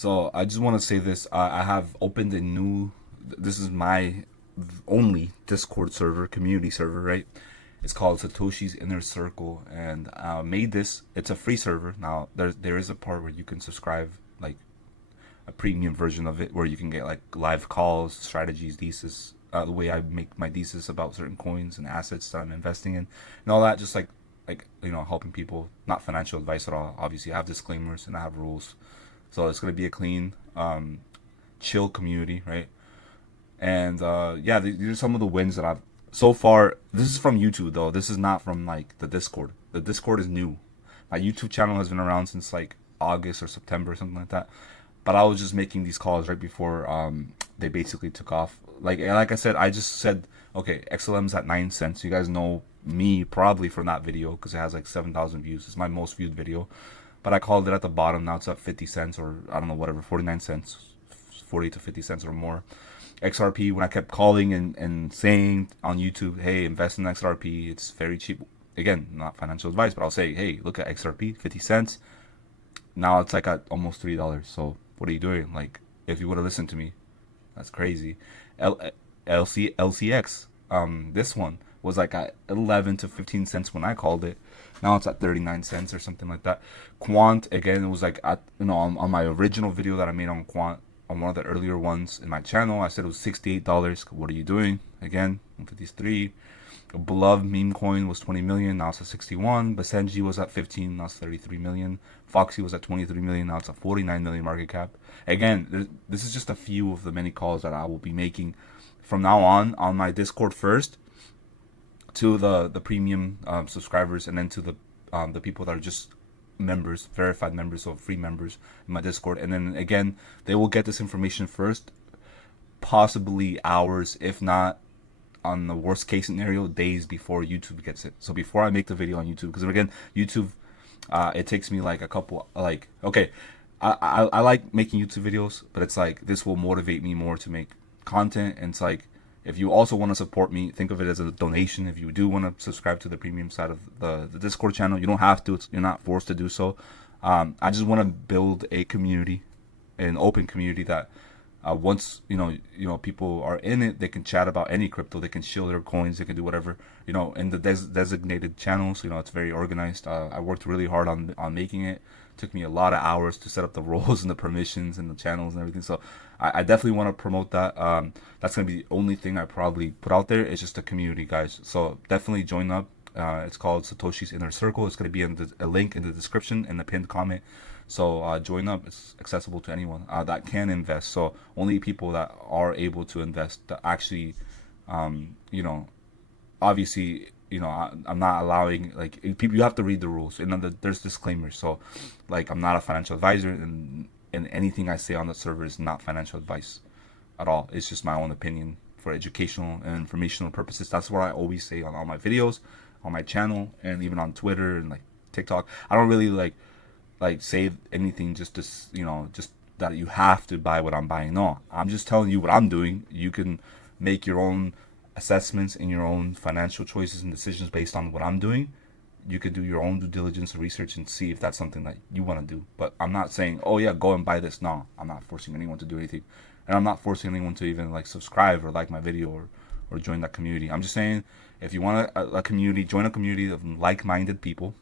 So I just want to say this. I have opened a new. This is my only Discord server, community server, right? It's called Satoshi's Inner Circle, and made this. It's a free server. Now there is a part where you can subscribe, like a premium version of it, where you can get like live calls, strategies, thesis. The way I make my thesis about certain coins and assets that I'm investing in, and all that. Just like helping people. Not financial advice at all. Obviously, I have disclaimers and I have rules. So it's gonna be a clean, chill community, right? And yeah, these are some of the wins that I've so far. This is from YouTube though. This is not from like the Discord. The Discord is new. My YouTube channel has been around since like August or September or something like that. But I was just making these calls right before they basically took off. Like I said, I just said okay, XLM's at 9 cents. You guys know me probably from that video because it has like 7,000 views. It's my most viewed video. But I called it at the bottom. Now it's at 50 cents or I don't know, whatever, 49 cents, 40 to 50 cents or more. XRP, when I kept calling and saying on YouTube, hey, invest in XRP, it's very cheap. Again, not financial advice, but I'll say, hey, look at XRP, 50 cents. Now it's like at almost $3. So what are you doing? Like, if you would have listened to me, that's crazy. L- LCX, this one was like at 11 to 15 cents when I called it. Now it's at 39 cents or something like that. Quant, again, it was like at, on my original video that I made on Quant, on one of the earlier ones in my channel, I said it was $68. What are you doing? Again, 153. Beloved meme coin was 20 million, now it's at 61. Basenji was at 15, now it's 33 million. Foxy was at 23 million, now it's at 49 million market cap. Again, this is just a few of the many calls that I will be making from now on my Discord first, to the premium subscribers, and then to the people that are just members, verified members, or free members in my Discord. And then again, they will get this information first, possibly hours, if not, on the worst case scenario, days before YouTube gets it. So before I make the video on YouTube, because again, YouTube, it takes me like a couple, like, okay, I like making YouTube videos, but it's like this will motivate me more to make content. And it's like, if you also want to support me, think of it as a donation. If you do want to subscribe to the premium side of the Discord channel, you don't have to. You're not forced to do so. I just want to build a community, an open community that once people are in it, they can chat about any crypto. They can shill their coins. They can do whatever. In the designated channels. It's very organized. I worked really hard on making it. Took me a lot of hours to set up the roles and the permissions and the channels and everything. So I definitely want to promote that. That's gonna be the only thing I probably put out there. It's just a community, guys. So definitely join up. It's called Satoshi's Inner Circle. It's gonna be in a link in the description and the pinned comment. So join up. It's accessible to anyone that can invest. So only people that are able to invest, that actually, obviously, I'm not allowing, like, people, you have to read the rules, and then there's disclaimers. So like, I'm not a financial advisor, and anything I say on the server is not financial advice at all. It's just my own opinion for educational and informational purposes. That's what I always say on all my videos, on my channel, and even on Twitter and like TikTok. I don't really like say anything just to just that you have to buy what I'm buying. No, I'm just telling you what I'm doing. You can make your own assessments and your own financial choices and decisions based on what I'm doing. You could do your own due diligence and research and see if that's something that you want to do. But I'm not saying, oh yeah, go and buy this. No, I'm not forcing anyone to do anything, and I'm not forcing anyone to even like subscribe or like my video or join that community. I'm just saying, if you want a community, join a community of like-minded people,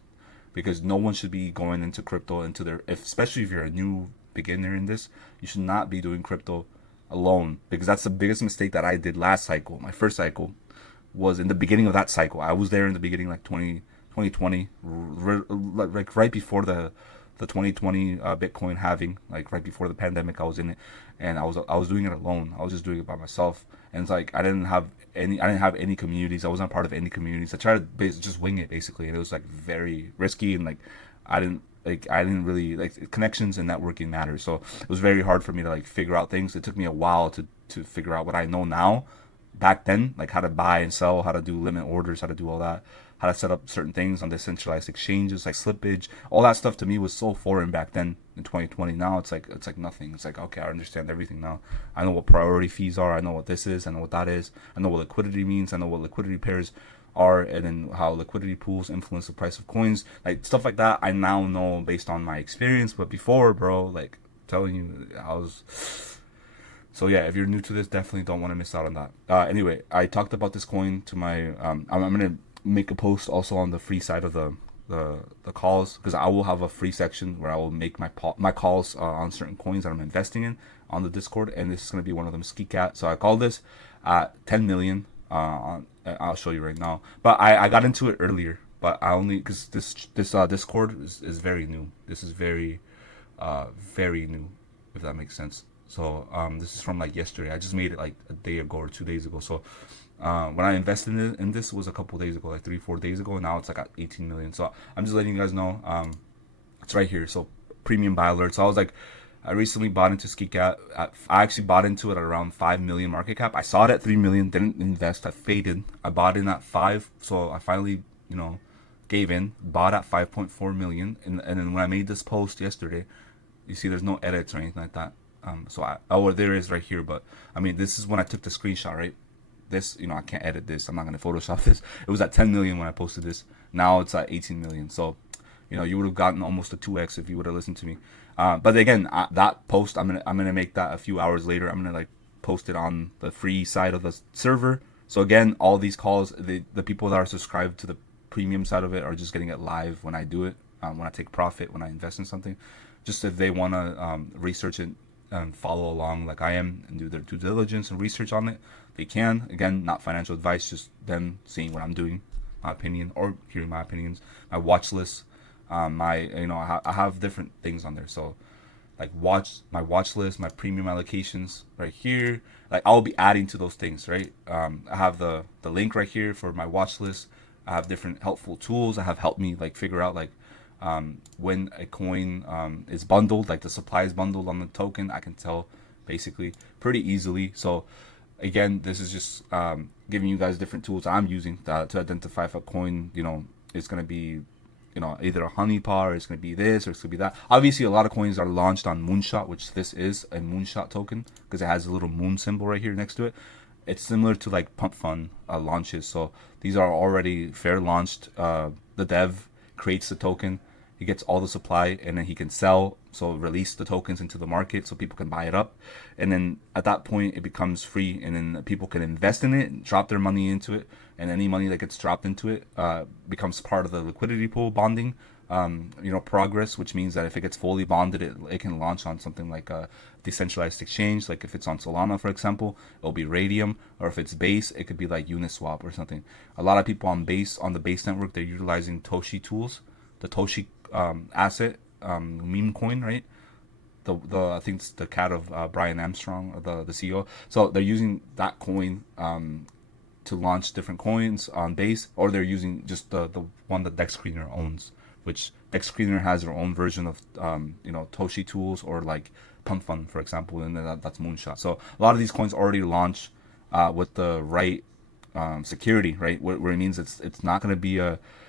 because no one should be going into crypto into their, especially if you're a new beginner in this, you should not be doing crypto alone, because that's the biggest mistake that I did last cycle. My first cycle was in the beginning of that cycle. I was there in the beginning, like 2020, like right before the 2020 Bitcoin halving, like right before the pandemic. I was in it, and I was doing it alone. I was just doing it by myself, and it's like I didn't have any communities. I wasn't part of any communities. I tried to just wing it basically, and it was like very risky, and like I didn't really like, connections and networking matters. So it was very hard for me to like figure out things. It took me a while to figure out what I know now. Back then, like how to buy and sell, how to do limit orders, how to do all that, how to set up certain things on decentralized exchanges like slippage, all that stuff to me was so foreign back then in 2020. Now it's like nothing. It's like, okay, I understand everything now. I know what priority fees are. I know what this is. I know what that is. I know what liquidity means. I know what liquidity pairs are, and then how liquidity pools influence the price of coins, like stuff like that. I now know based on my experience. But before, bro, like telling you, I was. So yeah, if you're new to this, definitely don't want to miss out on that. Anyway, I talked about this coin to my. I'm gonna make a post also on the free side of the calls, because I will have a free section where I will make my calls on certain coins that I'm investing in on the Discord, and this is gonna be one of them, SKICAT. So I call this at 10 million. I'll show you right now. But I got into it earlier, but I only because this Discord is very new. This is very new, if that makes sense. So this is from like yesterday. I just made it like a day ago or 2 days ago. So when I invested in this was a couple days ago, like 3-4 days ago. And now it's like at 18 million. So I'm just letting you guys know. It's right here. So premium buy alert. So I was like, I recently bought into SKICAT. I actually bought into it at around 5 million market cap. I saw it at 3 million, didn't invest. I faded. I bought in at 5. So I finally, gave in, bought at 5.4 million. And then when I made this post yesterday, you see there's no edits or anything like that. There is right here, but I mean, this is when I took the screenshot, right? This, I can't edit this. I'm not going to Photoshop this. It was at 10 million when I posted this. Now it's at 18 million. So, you would have gotten almost a 2x if you would have listened to me. But again, that post, I'm gonna make that a few hours later. I'm gonna post it on the free side of the server. So again, all these calls, the people that are subscribed to the premium side of it are just getting it live when I do it, when I take profit, when I invest in something. Just if they want to research it and follow along like I am and do their due diligence and research on it, they can. Again, not financial advice, just them seeing what I'm doing, my opinion, or hearing my opinions, my watch list. I have different things on there. So like my watch list, my premium allocations right here. Like I'll be adding to those things, right? I have the link right here for my watch list. I have different helpful tools that have helped me figure out when a coin is bundled, like the supply is bundled on the token. I can tell basically pretty easily. So again, this is just giving you guys different tools I'm using to identify if a coin, is going to be, either a honeypot, or it's going to be this, or it's going to be that. Obviously, a lot of coins are launched on Moonshot, which this is a Moonshot token because it has a little moon symbol right here next to it. It's similar to Pump Fund launches. So these are already fair launched. The dev creates the token. He gets all the supply, and then he can sell. So release the tokens into the market so people can buy it up. And then at that point, it becomes free. And then people can invest in it and drop their money into it. And any money that gets dropped into it becomes part of the liquidity pool bonding progress, which means that if it gets fully bonded, it can launch on something like a decentralized exchange. Like if it's on Solana, for example, it'll be Radium. Or if it's Base, it could be like Uniswap or something. A lot of people on the Base network, they're utilizing Toshi tools. The Toshi asset, meme coin, right? The I think it's the cat of Brian Armstrong, the CEO. So they're using that coin to launch different coins on Base, or they're using just the one that Dex Screener owns, which Dex Screener has their own version of Toshi tools, or like Pump Fund, for example, and that's Moonshot. So a lot of these coins already launch with the right security, right? Where it means it's not going to be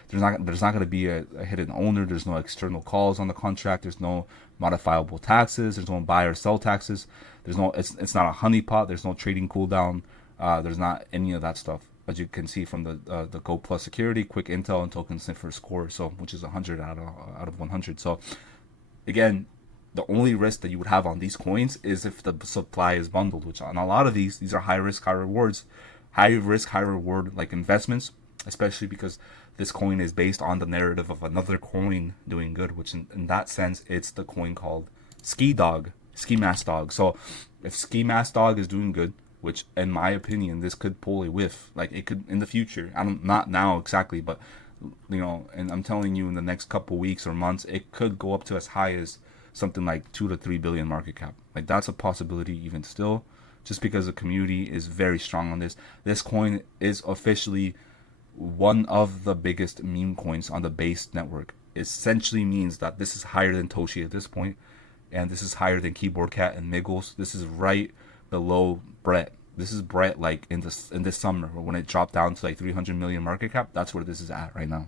there's not going to be a hidden owner. There's no external calls on the contract. There's no modifiable taxes. There's no buy or sell taxes. It's not a honeypot. There's no trading cooldown. There's not any of that stuff. As you can see from the Go Plus security, quick intel, and token sniffer score, so which is 100 out of 100. So again, the only risk that you would have on these coins is if the supply is bundled, which on a lot of these are high risk, high rewards, high risk, high reward investments, especially because this coin is based on the narrative of another coin doing good, which in that sense, it's the coin called Ski Mask Dog. So if Ski Mask Dog is doing good, which in my opinion, this could pull a whiff, it could in the future. Not now exactly, but and I'm telling you, in the next couple weeks or months, it could go up to as high as something like 2 to 3 billion market cap. That's a possibility even still, just because the community is very strong on this. This coin is officially one of the biggest meme coins on the Base network. Essentially means that this is higher than Toshi at this point, and this is higher than Keyboard Cat and Miggles. This is right below Brett. This is Brett in this summer when it dropped down to 300 million market cap. That's where this is at right now.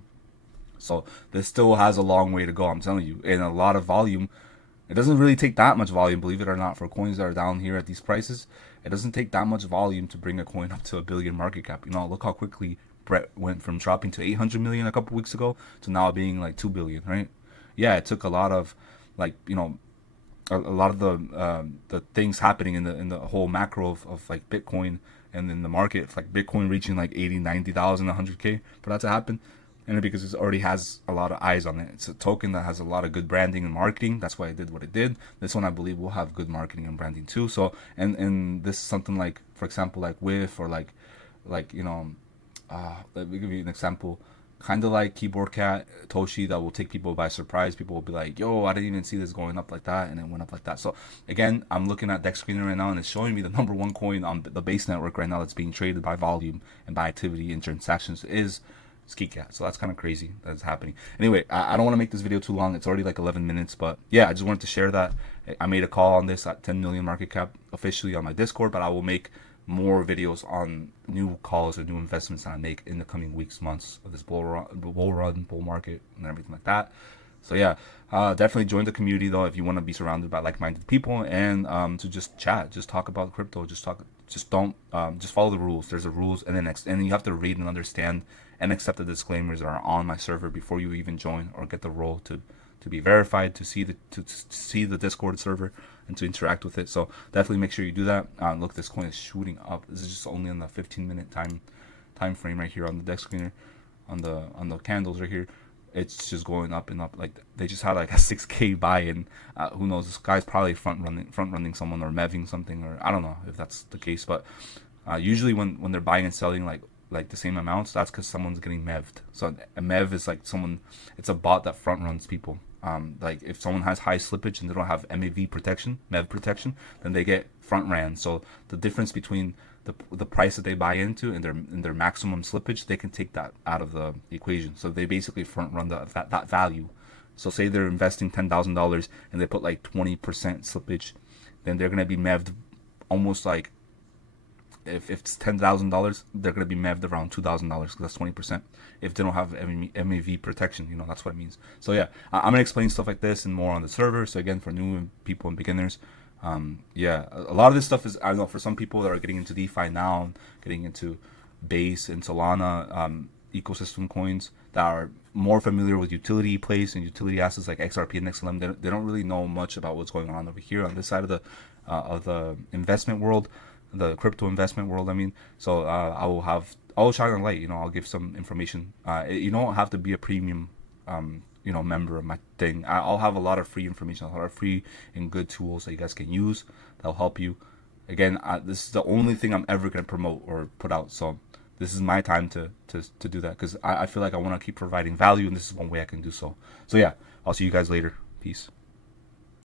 So this still has a long way to go, I'm telling you, and a lot of volume. It doesn't really take that much volume, believe it or not, for coins that are down here at these prices. It doesn't take that much volume to bring a coin up to a billion market cap. Look how quickly Brett went from dropping to 800 million a couple weeks ago to now being 2 billion, right? Yeah, it took a lot of a lot of the things happening in the whole macro of like Bitcoin and in the market, like Bitcoin reaching like 80, 90,000, 100K for that to happen. And because it already has a lot of eyes on it. It's a token that has a lot of good branding and marketing. That's why it did what it did. This one, I believe, will have good marketing and branding too. So, and this is something like, for example, like WIF or like let me give you an example. Kind of like Keyboard Cat, Toshi, that will take people by surprise. People will be like, yo, I didn't even see this going up like that, and it went up like that. So again, I'm looking at Dex Screener right now, and it's showing me the number one coin on the base network right now that's being traded by volume and by activity and transactions is SKICAT. So that's kind of crazy that's happening. Anyway, I don't want to make this video too long. It's already like 11 minutes, but yeah, I just wanted to share that. I made a call on this at 10 million market cap officially on my Discord, but I will make more videos on new calls or new investments that I make in the coming weeks, months of this bull market, and everything like that. So yeah, definitely join the community though if you want to be surrounded by like-minded people and to just chat, just talk about crypto, just follow the rules. There's the rules, and then you have to read and understand and accept the disclaimers that are on my server before you even join or get the role to be verified, to see the Discord server and to interact with it. So definitely make sure you do that. Look, this coin is shooting up. This is just only on the 15-minute time frame right here on the Dex Screener, on the candles right here. It's just going up and up. Like they just had like a 6K buy, and who knows? This guy's probably front running someone or meving something, or I don't know if that's the case. But usually when they're buying and selling like the same amounts, that's because someone's getting meved. So a mev is like someone. It's a bot that front runs people. Like if someone has high slippage and they don't have MEV protection, MEV protection, then they get front ran. So the difference between the price that they buy into and their maximum slippage, they can take that out of the equation. So they basically front run that value. So say they're investing $10,000 and they put like 20% slippage, then they're gonna be meved almost like, if it's $10,000, they're gonna be meved around $2,000 because that's 20%. If they don't have MEV protection, that's what it means. So yeah, I'm gonna explain stuff like this and more on the server. So again, for new people and beginners, yeah, a lot of this stuff is, I know for some people that are getting into DeFi now, getting into Base and Solana ecosystem coins that are more familiar with utility plays and utility assets like XRP and XLM, they don't really know much about what's going on over here on this side of the investment world. The crypto investment world, I mean. So I will shine a light. I'll give some information. You don't have to be a premium, member of my thing. I'll have a lot of free information, a lot of free and good tools that you guys can use that'll help you. Again, this is the only thing I'm ever gonna promote or put out. So this is my time to do that because I feel like I want to keep providing value, and this is one way I can do so. So yeah, I'll see you guys later. Peace.